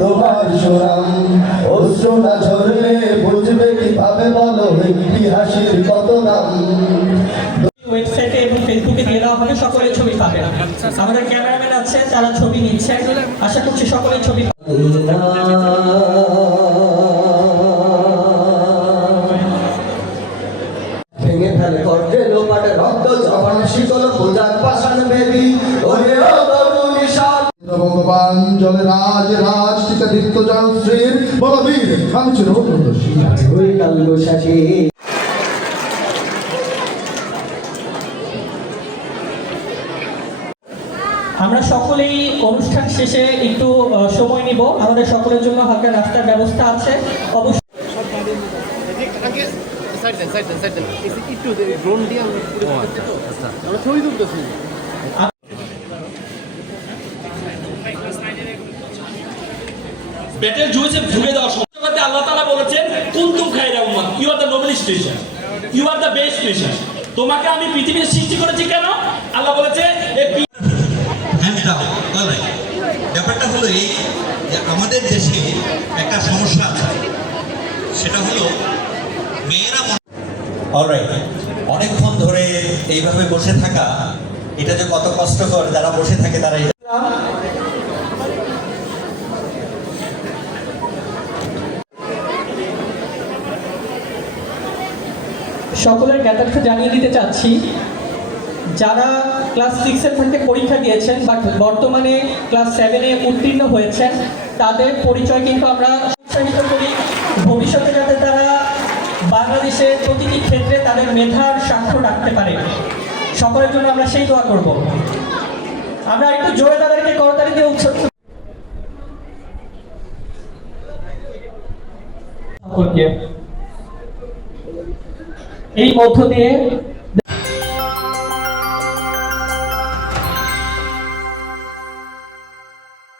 তোমার সুনাম। অশ্রু না ঝরলে বুঝবে কিভাবে বলো ইতিহাসের কত দাম। ওয়েবসাইটে এবং ফেসবুকে দিয়ে দেওয়া হবে, সকলে ছবি পাবেন। আমাদের ক্যামেরাম্যান আছে, তারা ছবি নিচ্ছে, আশা করছি সকলে ছবি ভেঙে ফেলে করতে লোপাটে রক্ত জবান শীতল পূজার পাষাণ বেবি ওরে ও তরুণ ঈশান। ভগবান জলে রাজ রাজ চিতাদিত্য জয়শ্রীর বলবীর কাঞ্চন প্রদর্শী ওই কালবৈশাখী। আমরা সকলেই অনুষ্ঠান শেষে একটু সময় নিব, আমাদের সকলের জন্য হালকা রাস্তার ব্যবস্থা আছে অবশ্যই। পেটের জুয়েছে ঢুকে দেওয়া সম্পর্কে আল্লাহ তাআলা বলেছেন কুনতুম খায়রা উম্মাহ, you are the noblest nation, you are the best nation. তোমাকে আমি পৃথিবীতে সৃষ্টি করেছি কেন? আল্লাহ বলেছে ব্যাপারটা হলো এই যে আমাদের দেশে একটা সমস্যা আছে, সেটা হলো মেয়েরা অলরাইট অনেকক্ষণ ধরে এইভাবে বসে থাকা, এটা যে কত কষ্টকর, যারা বসে থাকে তারা সকলের জ্ঞাতার্থে জানিয়ে দিতে চাচ্ছি, যারা ক্লাস 6-এর থেকে পরীক্ষা দিয়েছেন বাট বর্তমানে ক্লাস 7-এ উত্তীর্ণ হয়েছেন, তাদের পরিচয় কিন্তু আমরা উৎসাহিত করি ভবিষ্যতে যাতে তারা বাংলাদেশের প্রতিটি ক্ষেত্রে তাদের মেধার স্বাক্ষর রাখতে পারে। সকলের জন্য আমরা সেই দোয়া করব। আমরা একটু জোরে তাদেরকে করতালি দিয়ে উৎসাহ এই মধ্য দিয়ে